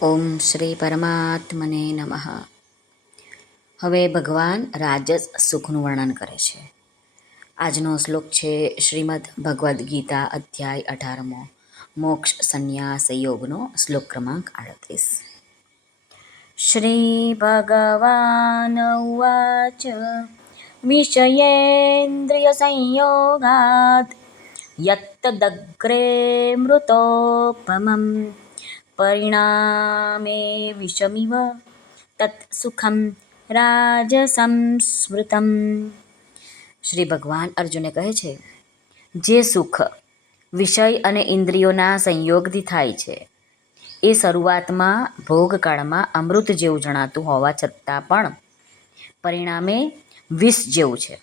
ઓમ શ્રી પરમાત્મને નમઃ. હવે ભગવાન રાજસ સુખનું વર્ણન કરે છે. આજનો શ્લોક છે શ્રીમદ્ ભગવદ્ ગીતા અધ્યાય 18મો મોક્ષ સંન્યાસ યોગનો શ્લોક ક્રમાંક 38. શ્રી ભગવાન ઉવાચ વિષયેન્દ્રિય સંયોગાત યત્તદગ્રે મૃતોપમં પરિણામે વિષમિવ તત્સુખમ રાજસં સ્મૃતમ. શ્રી ભગવાન અર્જુને કહે છે, જે સુખ વિષય અને ઇન્દ્રિયોના સંયોગથી થાય છે એ શરૂઆતમાં ભોગકાળમાં અમૃત જેવું જણાતું હોવા છતાં પણ પરિણામે વિષ જેવું છે.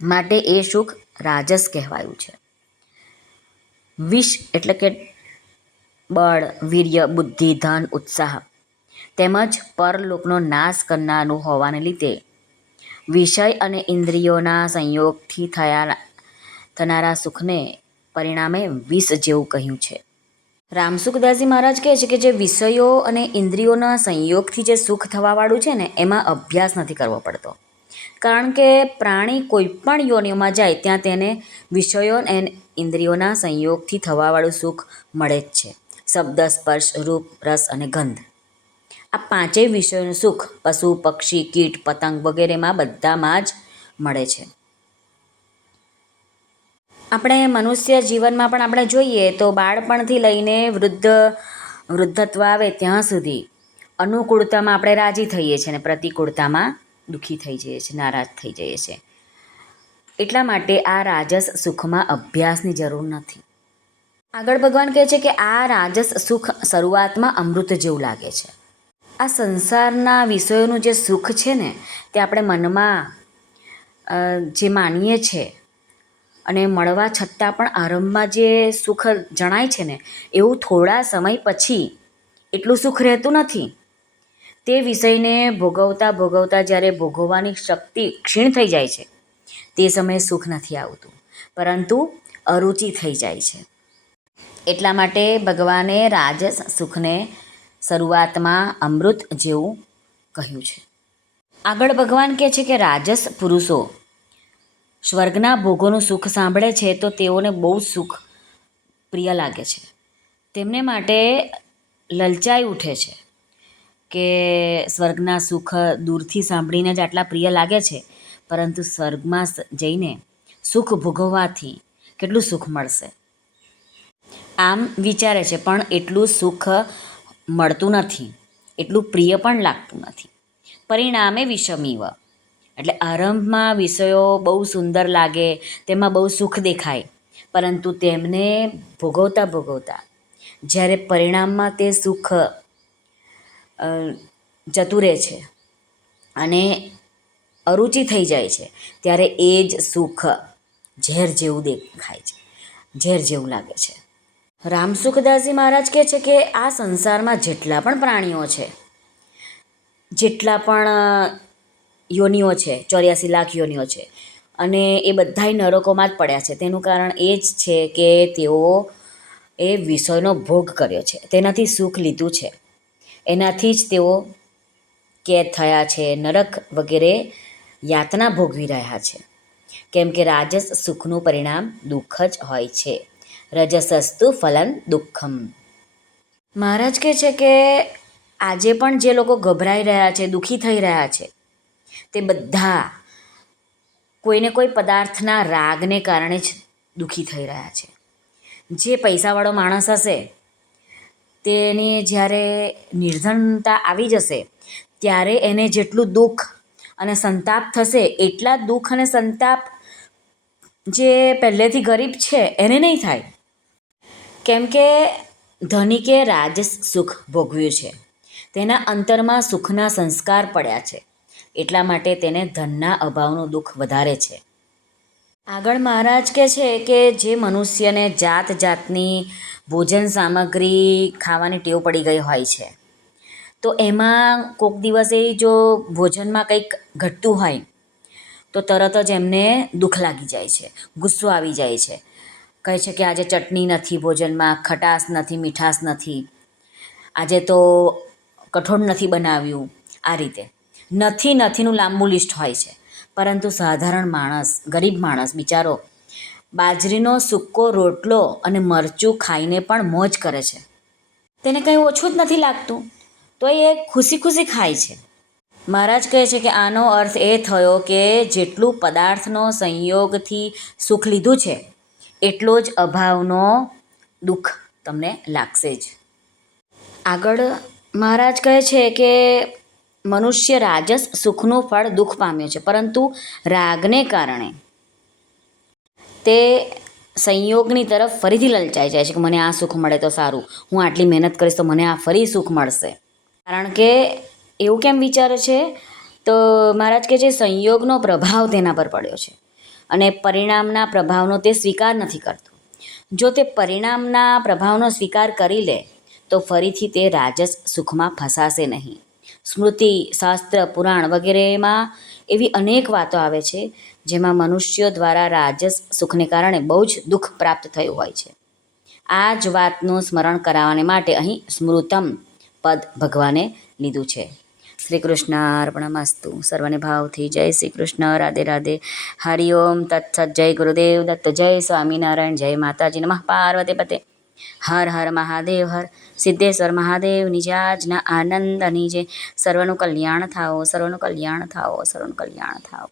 માટે એ સુખ રાજસ કહેવાયું છે. વિષ એટલે કે બળ, વીર્ય, બુદ્ધિ, ધન, ઉત્સાહ તેમજ પરલોકનો નાશ કરનારું હોવાને લીધે વિષય અને ઇન્દ્રિયોના સંયોગથી થનારા સુખને પરિણામે વિષ જેવું કહ્યું છે. રામસુખદાસજી મહારાજ કહે છે કે જે વિષયો અને ઇન્દ્રિયોના સંયોગથી જે સુખ થવાવાળું છે ને એમાં અભ્યાસ નથી કરવો પડતો. કારણ કે પ્રાણી કોઈ પણ યોનિઓમાં જાય ત્યાં તેને વિષયો અને ઇન્દ્રિયોના સંયોગથી થવાવાળું સુખ મળે જ છે. શબ્દ, સ્પર્શ, રૂપ, રસ અને ગંધ આ પાંચેય વિષયોનું સુખ પશુ, પક્ષી, કીટ, પતંગ વગેરેમાં બધામાં જ મળે છે. આપણે મનુષ્ય જીવનમાં પણ આપણે જોઈએ તો બાળપણથી લઈને વૃદ્ધત્વ આવે ત્યાં સુધી અનુકૂળતામાં આપણે રાજી થઈએ છીએ અને પ્રતિકૂળતામાં દુઃખી થઈ જઈએ છીએ, નારાજ થઈ જઈએ છીએ. એટલા માટે આ રાજસ સુખમાં અભ્યાસની જરૂર નથી. આગળ ભગવાન કહે છે કે આ રાજસ સુખ શરૂઆતમાં અમૃત જેવું લાગે છે. આ સંસારના વિષયોનું જે સુખ છે ને તે આપણે મનમાં જે માનીએ છીએ અને મળવા છતાં પણ આરંભમાં જે સુખ જણાય છે ને એવું થોડા સમય પછી એટલું સુખ રહેતું નથી. તે વિષયને ભોગવતા ભોગવતા જ્યારે ભોગવવાની શક્તિ ક્ષીણ થઈ જાય છે તે સમયે સુખ નથી આવતું, પરંતુ અરુચિ થઈ જાય છે. એટલા માટે ભગવાને રાજસ સુખને શરૂઆતમાં અમૃત જેવું કહ્યું છે. આગળ ભગવાન કહે છે કે રાજસ પુરુષો સ્વર્ગના ભોગોનું સુખ સાંભળે છે તો તેઓને બહુ સુખ પ્રિય લાગે છે. તેમને માટે લલચાઈ ઉઠે છે કે સ્વર્ગના સુખ દૂરથી સાંભળીને જ આટલા પ્રિય લાગે છે, પરંતુ સ્વર્ગમાં જઈને સુખ ભોગવવાથી કેટલું સુખ મળશે આમ વિચારે છે, પણ એટલું સુખ મળતું નથી, એટલું પ્રિય પણ લાગતું નથી. પરિણામે વિષમીવ એટલે આરંભમાં વિષયો બહુ સુંદર લાગે, તેમાં બહુ સુખ દેખાય, પરંતુ તેમને ભોગવતા ભોગવતા જ્યારે પરિણામમાં તે સુખ જતું રહે છે અને અરુચિ થઈ જાય છે ત્યારે એ જ સુખ ઝેર જેવું દેખાય છે, ઝેર જેવું લાગે છે. રામસુખદાસજી મહારાજ કહે છે કે આ સંસારમાં જેટલા પણ પ્રાણીઓ છે, જેટલા પણ યોનિઓ છે, 84 લાખ યોનિઓ છે, અને એ બધાય નરકોમાં જ પડ્યા છે. તેનું કારણ એ જ છે કે તેઓ એ વિષયનો ભોગ કર્યો છે, તેનાથી સુખ લીધું છે, એનાથી જ તેઓ કેદ થયા છે, નરક વગેરે યાતના ભોગવી રહ્યા છે. કેમ કે રાજસ સુખનું પરિણામ દુઃખ જ હોય છે. રજસસ્તુ ફલન દુઃખમ. મહારાજ કહે છે કે આજે પણ જે લોકો ગભરાઈ રહ્યા છે, દુઃખી થઈ રહ્યા છે, તે બધા કોઈને કોઈ પદાર્થના રાગને કારણે જ દુઃખી થઈ રહ્યા છે. જે પૈસાવાળો માણસ હશે તેની જ્યારે નિર્ધનતા આવી જશે ત્યારે એને જેટલું દુઃખ અને સંતાપ થશે એટલા દુઃખ અને સંતાપ જે પહેલેથી ગરીબ છે એને નહીં થાય. કેમ કે ધનિકે રાજસ સુખ ભોગવ્યું છે, તેના અંતરમાં સુખના સંસ્કાર પડ્યા છે, એટલા માટે તેને ધનના અભાવનું દુઃખ વધારે છે. આગળ મહારાજ કહે છે કે જે મનુષ્યને જાત જાતની ભોજન સામગ્રી ખાવાની ટેવ પડી ગઈ હોય છે, તો એમાં કોઈક દિવસે જો ભોજનમાં કંઈક ઘટતું હોય તો તરત જ એમને દુઃખ લાગી જાય છે, ગુસ્સો આવી જાય છે. કહે છે કે આજે ચટણી નથી ભોજનમાં, ખટાશ નથી, મીઠાશ નથી, આજે તો કઠોળ નથી બનાવ્યું, આ રીતે નથીનું લાંબુ લિસ્ટ હોય છે. પરંતુ સાધારણ માણસ, ગરીબ માણસ બિચારો બાજરીનો સૂકો રોટલો અને મરચું ખાઈને પણ મોજ કરે છે. તેને કંઈ ઓછું જ નથી લાગતું, તો એ ખુશી ખુશી ખાય છે. મહારાજ કહે છે કે આનો અર્થ એ થયો કે જેટલું પદાર્થનો સંયોગથી સુખ લીધું છે, એટલો જ અભાવનો દુઃખ તમને લાગશે જ. આગળ મહારાજ કહે છે કે મનુષ્ય રાજસ સુખનું ફળ દુઃખ પામ્યો છે, પરંતુ રાગને કારણે તે સંયોગની તરફ ફરીથી લલચાઈ જાય છે કે મને આ સુખ મળે તો સારું, હું આટલી મહેનત કરીશ તો મને આ ફરી સુખ મળશે. કારણ કે એવું કેમ વિચારે છે? તો મહારાજ કહે છે સંયોગનો પ્રભાવ તેના પર પડ્યો છે અને પરિણામના પ્રભાવનો તે સ્વીકાર નથી કરતો. જો તે પરિણામના પ્રભાવનો સ્વીકાર કરી લે તો ફરીથી તે રાજસ સુખમાં ફસાશે નહીં. સ્મૃતિ, શાસ્ત્ર, પુરાણ વગેરેમાં એવી અનેક વાતો આવે છે જેમાં મનુષ્યો દ્વારા રાજસ સુખને કારણે બહુ જ દુઃખ પ્રાપ્ત થયું હોય છે. આ જ વાતનું સ્મરણ કરાવવાને માટે અહીં સ્મૃતમ પદ ભગવાને લીધું છે. શ્રી કૃષ્ણ અર્પણમસ્તુ. સર્વને ભાવથી જય શ્રી કૃષ્ણ. રાધે રાધે. હરિઓમ તત્સત. જય ગુરુદેવ દત્ત. જય સ્વામિનારાયણ. જય માતાજી. નમઃ પાર્વતી પતે. હર હર મહાદેવ. હર સિદ્ધેશ્વર મહાદેવ નિજાજના આનંદની જય. સર્વનું કલ્યાણ થાઓ, સર્વનું કલ્યાણ થાઓ, સર્વનું કલ્યાણ થાઓ.